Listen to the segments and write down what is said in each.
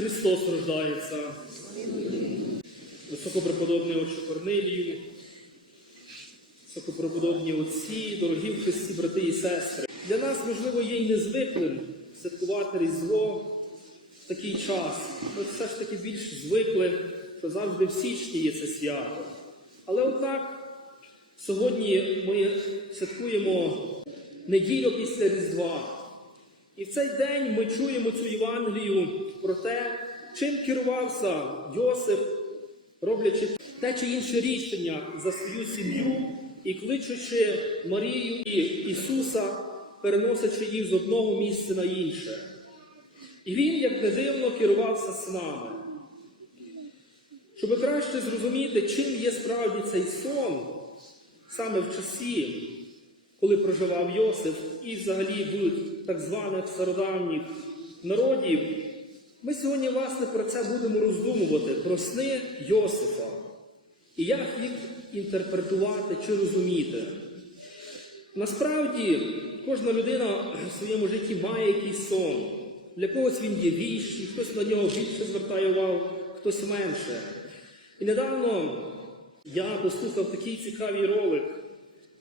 Христос рождається. Високопреподобний отче Корнилію, високопреподобні отці, дорогі в Христі, брати і сестри. Для нас, можливо, є й незвиклим святкувати Різдво в такий час. Ми все ж таки більш звикли, що завжди в січні є це свято. Але однак сьогодні ми святкуємо неділю після Різдва. І в цей день ми чуємо цю Євангелію про те, чим керувався Йосиф, роблячи те чи інше рішення за свою сім'ю і кличучи Марію і Ісуса, переносячи їх з одного місця на інше. І він, як не дивно, керувався снами. Щоб краще зрозуміти, чим є справді цей сон, саме в часі, коли проживав Йосиф, і взагалі в так званих стародавніх народів, ми сьогодні, власне, про це будемо роздумувати, про сни Йосифа. І як їх інтерпретувати чи розуміти. Насправді, кожна людина в своєму житті має якийсь сон. Для когось він є віщий, хтось на нього більше звертає увагу, хтось менше. І недавно я послухав такий цікавий ролик,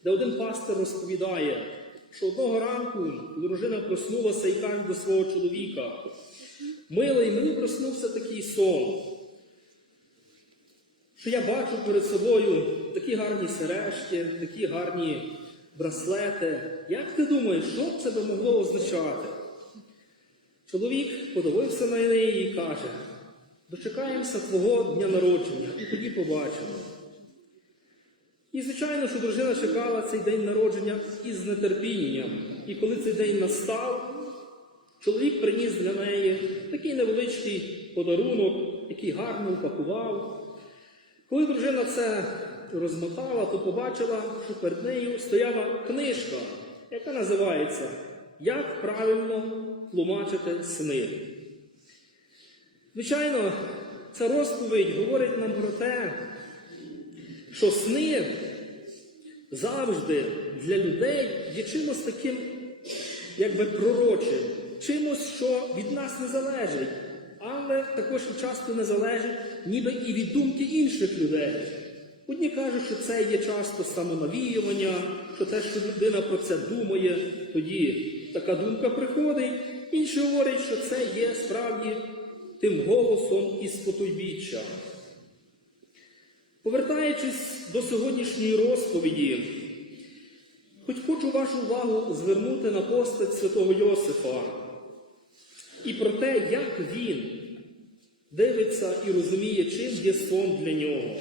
де один пастор розповідає, що одного ранку дружина проснулася і каже до свого чоловіка: Милий, мені проснувся такий сон, що я бачу перед собою такі гарні сережки, такі гарні браслети. Як ти думаєш, що б це би могло означати? Чоловік подивився на неї і каже: дочекаємося твого дня народження і тоді побачимо. І, звичайно, що дружина чекала цей день народження із нетерпінням. І коли цей день настав, чоловік приніс для неї такий невеличкий подарунок, який гарно упакував. Коли дружина це розмотала, то побачила, що перед нею стояла книжка, яка називається Як правильно тлумачити сни. Звичайно, ця розповідь говорить нам про те, що сни завжди для людей є чимось таким, якби пророчим, чимось, що від нас не залежить, але також часто не залежить ніби і від думки інших людей. Одні кажуть, що це є часто самонавіювання, що те, що людина про це думає, тоді така думка приходить. Інші говорять, що це є справді тим голосом із потойбіччя. Повертаючись до сьогоднішньої розповіді, хоч хочу вашу увагу звернути на постать святого Йосифа і про те, як він дивиться і розуміє, чим є сон для нього.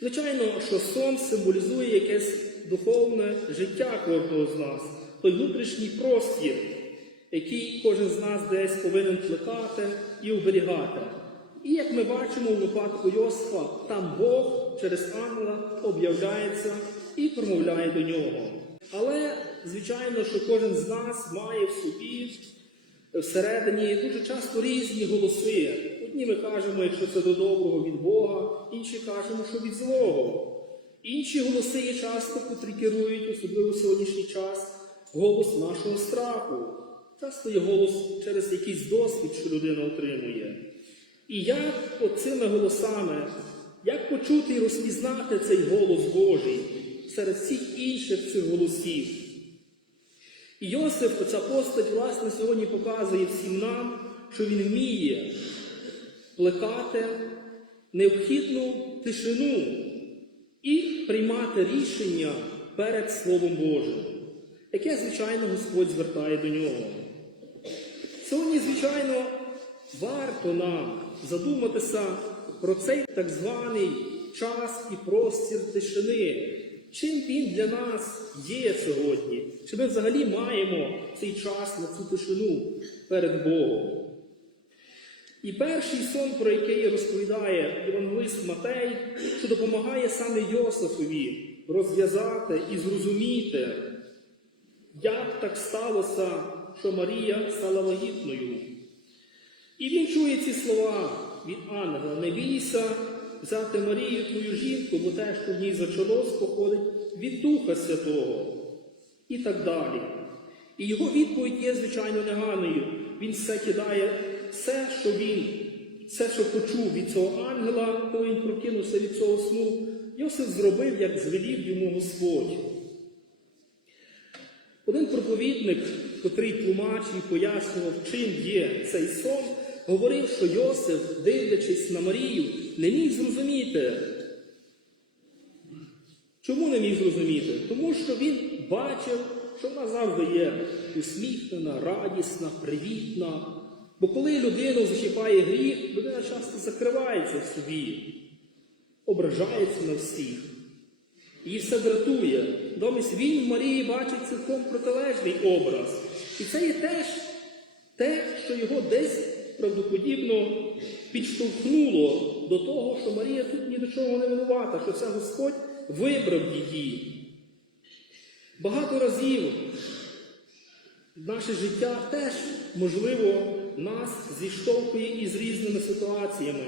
Звичайно, що сон символізує якесь духовне життя кожного з нас, той внутрішній простір, який кожен з нас десь повинен плекати і оберігати. І як ми бачимо у випадку Йосифа, там Бог через ангела об'являється і промовляє до нього. Але, звичайно, що кожен з нас має в собі всередині дуже часто різні голоси. Одні ми кажемо, якщо це до доброго від Бога, інші кажемо, що від злого. Інші голоси є часто, котрі керують, особливо в сьогоднішній час, голос нашого страху. Часто є голос через якийсь досвід, що людина отримує. І як оцими голосами, як почути і розпізнати цей голос Божий серед всіх інших цих голосів? І Йосиф, ця постать, власне, сьогодні показує всім нам, що він вміє плекати необхідну тишину і приймати рішення перед Словом Божим, яке, звичайно, Господь звертає до нього. Сьогодні, звичайно, варто нам задуматися про цей так званий час і простір тишини. Чим він для нас є сьогодні? Чи ми взагалі маємо цей час на цю тишину перед Богом? І перший сон, про який розповідає Євангелист Матей, що допомагає саме Йосифові розв'язати і зрозуміти, як так сталося, що Марія стала вагітною. І він чує ці слова від ангела: не бійся взяти Марію твою жінку, бо те, що в ній зачалось, походить від Духа Святого. І так далі. І його відповідь є, звичайно, неганою. Він все кидає все, що він, все, що почув від цього ангела, коли він прокинувся від цього сну, Йосиф зробив, як звелів йому Господь. Один проповідник, котрий тлумачив і пояснював, чим є цей сон, говорив, що Йосиф, дивлячись на Марію, не міг зрозуміти. Чому не міг зрозуміти? Тому що він бачив, що вона завжди є усміхнена, радісна, привітна. Бо коли людину зачіпає гріх, людина часто закривається в собі, ображається на всіх. Її все дратує. Домість він в Марії бачить цілком протилежний образ. І це є теж те, що його десь правдоподібно підштовхнуло до того, що Марія тут ні до чого не винувата, що це Господь вибрав її. Багато разів наше життя теж, можливо, нас зіштовхує із різними ситуаціями,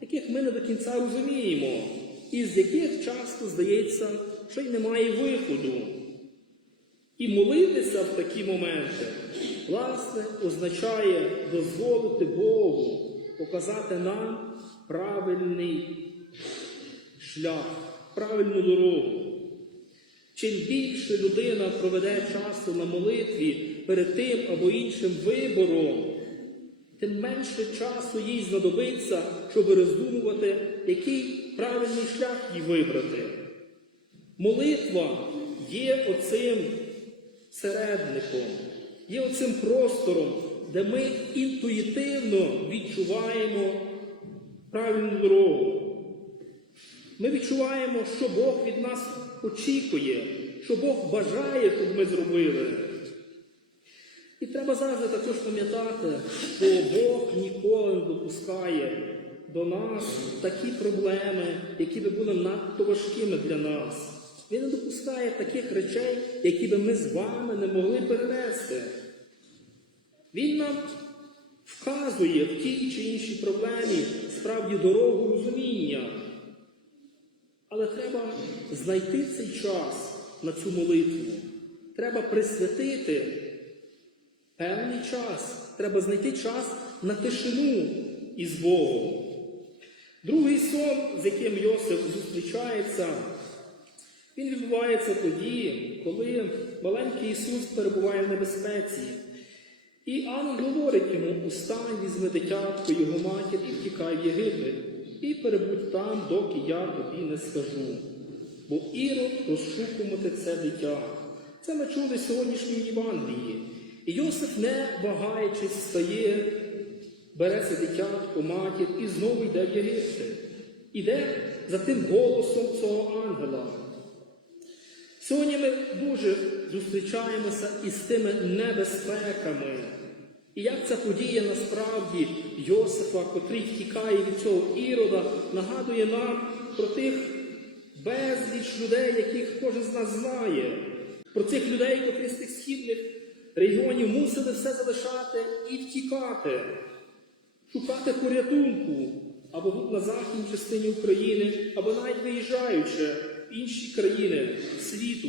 яких ми не до кінця розуміємо, і з яких часто здається, що й немає виходу. І молитися в такі моменти, власне, означає дозволити Богу показати нам правильний шлях, правильну дорогу. Чим більше людина проведе часу на молитві перед тим або іншим вибором, тим менше часу їй знадобиться, щоб роздумувати, який правильний шлях їй вибрати. Молитва є оцим середником, є оцим простором, де ми інтуїтивно відчуваємо правильну дорогу. Ми відчуваємо, що Бог від нас очікує, що Бог бажає, щоб ми зробили. І треба завжди також пам'ятати, що Бог ніколи не допускає до нас такі проблеми, які би були надто важкими для нас. Він не допускає таких речей, які би ми з вами не могли перенести. Він нам вказує в тій чи іншій проблемі справді дорогу розуміння. Але треба знайти цей час на цю молитву. Треба присвятити певний час. Треба знайти час на тишину із Богом. Другий сон, з яким Йосиф зустрічається, він відбувається тоді, коли маленький Ісус перебуває в небезпеці. І ангел говорить йому, устань, візьми дитятко, його матір і втікай в Єгипет, і перебудь там, доки я тобі не скажу. Бо Ірод розшукувати це дитя. Це ми чули в сьогоднішній Євангелії. І Йосиф, не вагаючись, встає, бере це дитятко, матір і знову йде в Єгипет. Іде за тим голосом цього ангела. Сьогодні ми дуже зустрічаємося із тими небезпеками. І як ця подія насправді Йосифа, котрий втікає від цього ірода, нагадує нам про тих безліч людей, яких кожен з нас знає, про цих людей, котрі з тих східних регіонів мусили все залишати і втікати, шукати порятунку або на західній частині України, або навіть виїжджаючи інші країни світу.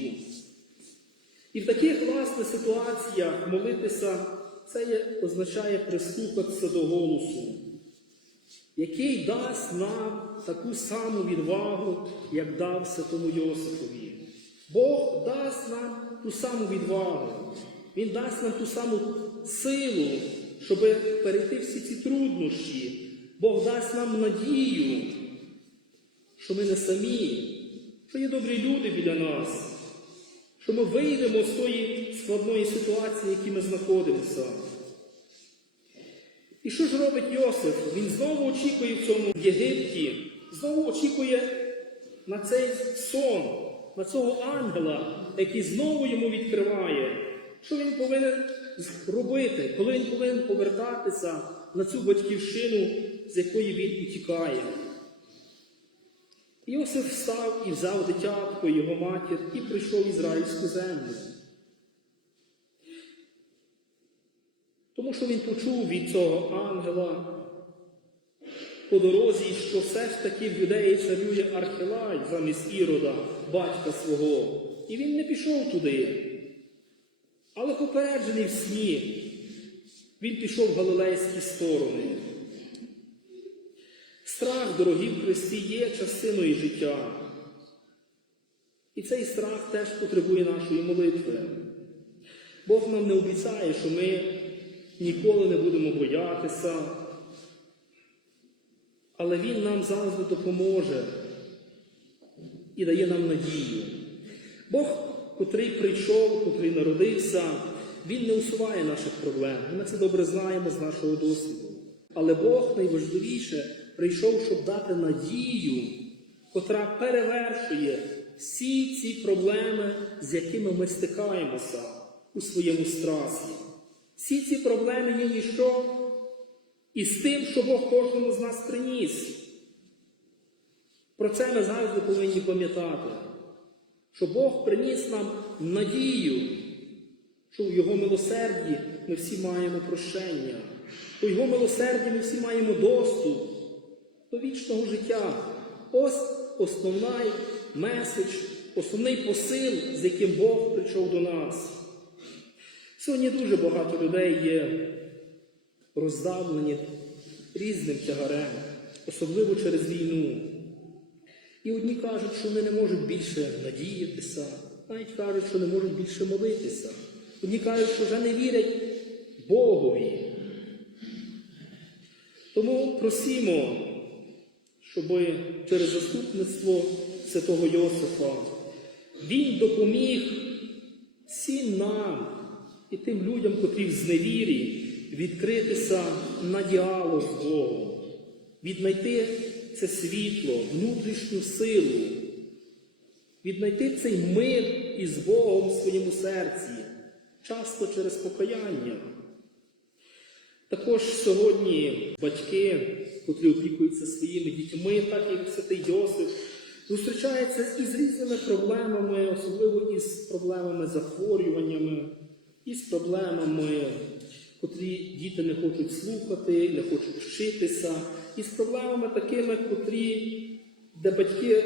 І в таких власне ситуаціях молитися це є, означає прислухатися до голосу, який дасть нам таку саму відвагу, як дав святому Йосифові. Бог дасть нам ту саму відвагу, Він дасть нам ту саму силу, щоб перейти всі ці труднощі. Бог дасть нам надію, що ми не самі, що є добрі люди біля нас що ми вийдемо з тої складної ситуації, в якій ми знаходимося. І що ж робить Йосиф? Він знову очікує в цьому Єгипті, знову очікує на цей сон, на цього ангела, який знову йому відкриває. Що він повинен робити, коли він повинен повертатися на цю батьківщину, з якої він утікає. Іосиф встав і взяв дитятко, його матір, і прийшов в ізраїльську землю. Тому що він почув від цього ангела по дорозі, що все ж таки в юдеї царює Архилай замість Ірода, батька свого. І він не пішов туди. Але попереджений в сні, Він пішов в галилейські сторони. Страх, дорогі в Христі, є частиною життя. І цей страх теж потребує нашої молитви. Бог нам не обіцяє, що ми ніколи не будемо боятися, але Він нам завжди допоможе і дає нам надію. Бог, котрий прийшов, котрий народився, Він не усуває наших проблем. Ми це добре знаємо з нашого досвіду. Але Бог найважливіше прийшов, щоб дати надію, котра перевершує всі ці проблеми, з якими ми стикаємося у своєму страсі. Всі ці проблеми є ніщо із тим, що Бог кожному з нас приніс. Про це ми завжди повинні пам'ятати, що Бог приніс нам надію, що у Його милосерді ми всі маємо прощення, у Його милосерді ми всі маємо доступ вічного життя. Ось основний меседж, основний посил, з яким Бог прийшов до нас. Сьогодні дуже багато людей є роздавлені різним тягарем, особливо через війну. І одні кажуть, що вони не можуть більше надіятися, навіть кажуть, що не можуть більше молитися. Одні кажуть, що вже не вірять Богові. Тому просімо, щоб через заступництво святого Йосифа він допоміг всім нам і тим людям, котрі в зневірі, відкритися на діалог з Богом, віднайти це світло, внутрішню силу, віднайти цей мир із Богом в своєму серці, часто через покаяння. Також сьогодні батьки, котрі опікуються своїми дітьми, так як святий Йосиф, зустрічаються із різними проблемами, особливо із проблемами захворюваннями, із проблемами, котрі діти не хочуть слухати, не хочуть вчитися, із проблемами такими, котрі, де батьки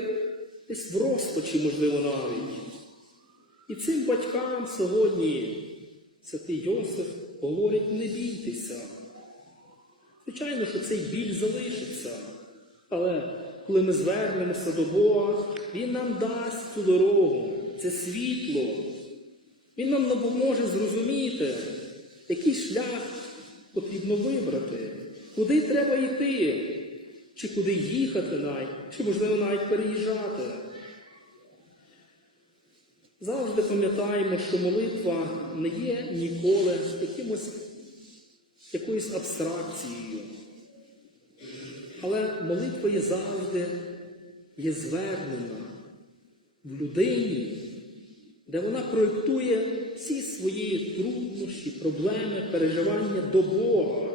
десь в розпачі, можливо, навіть. І цим батькам сьогодні святий Йосиф говорить, не бійтеся. Звичайно, що цей біль залишиться. Але коли ми звернемося до Бога, Він нам дасть цю дорогу, це світло. Він нам допоможе зрозуміти, який шлях потрібно вибрати, куди треба йти, чи куди їхати навіть, чи, можливо, навіть переїжджати. Завжди пам'ятаємо, що молитва не є ніколи якимось, якоюсь абстракцією. Але молитва є завжди є звернена в людині, де вона проєктує всі свої труднощі, проблеми, переживання до Бога.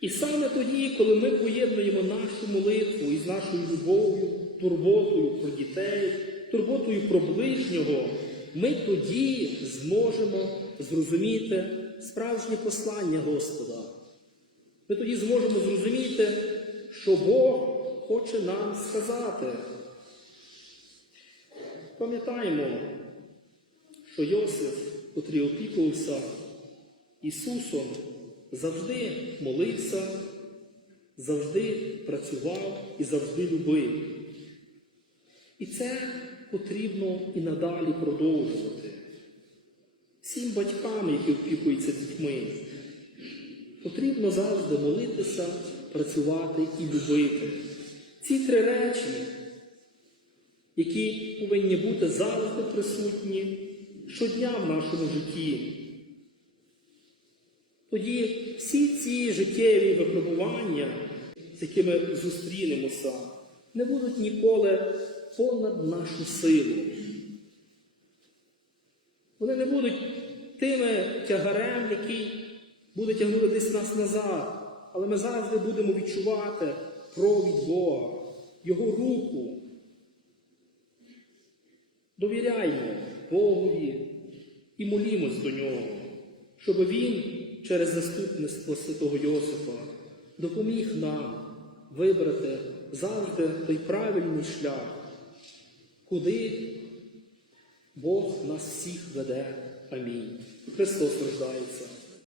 І саме тоді, коли ми поєднуємо нашу молитву із нашою любов'ю, турботою про дітей, турботою про ближнього, ми тоді зможемо зрозуміти справжнє послання Господа. Ми тоді зможемо зрозуміти, що Бог хоче нам сказати. Пам'ятаємо, що Йосиф, котрий опікувався Ісусом, завжди молився, завжди працював і завжди любив. І це потрібно і надалі продовжувати. Всім батькам, які опікуються дітьми, потрібно завжди молитися, працювати і любити. Ці три речі, які повинні бути завжди присутні щодня в нашому житті. Тоді всі ці життєві випробування, з якими зустрінемося, не будуть ніколи понад нашу силу. Вони не будуть тими тягарем, який буде тягнути десь нас назад. Але ми завжди будемо відчувати провід Бога, Його руку. Довіряймо Богові і молімось до нього, щоб Він через заступництво святого Йосифа допоміг нам вибрати завжди той правильний шлях, куди Бог нас всіх веде. Амінь. Христос рождається.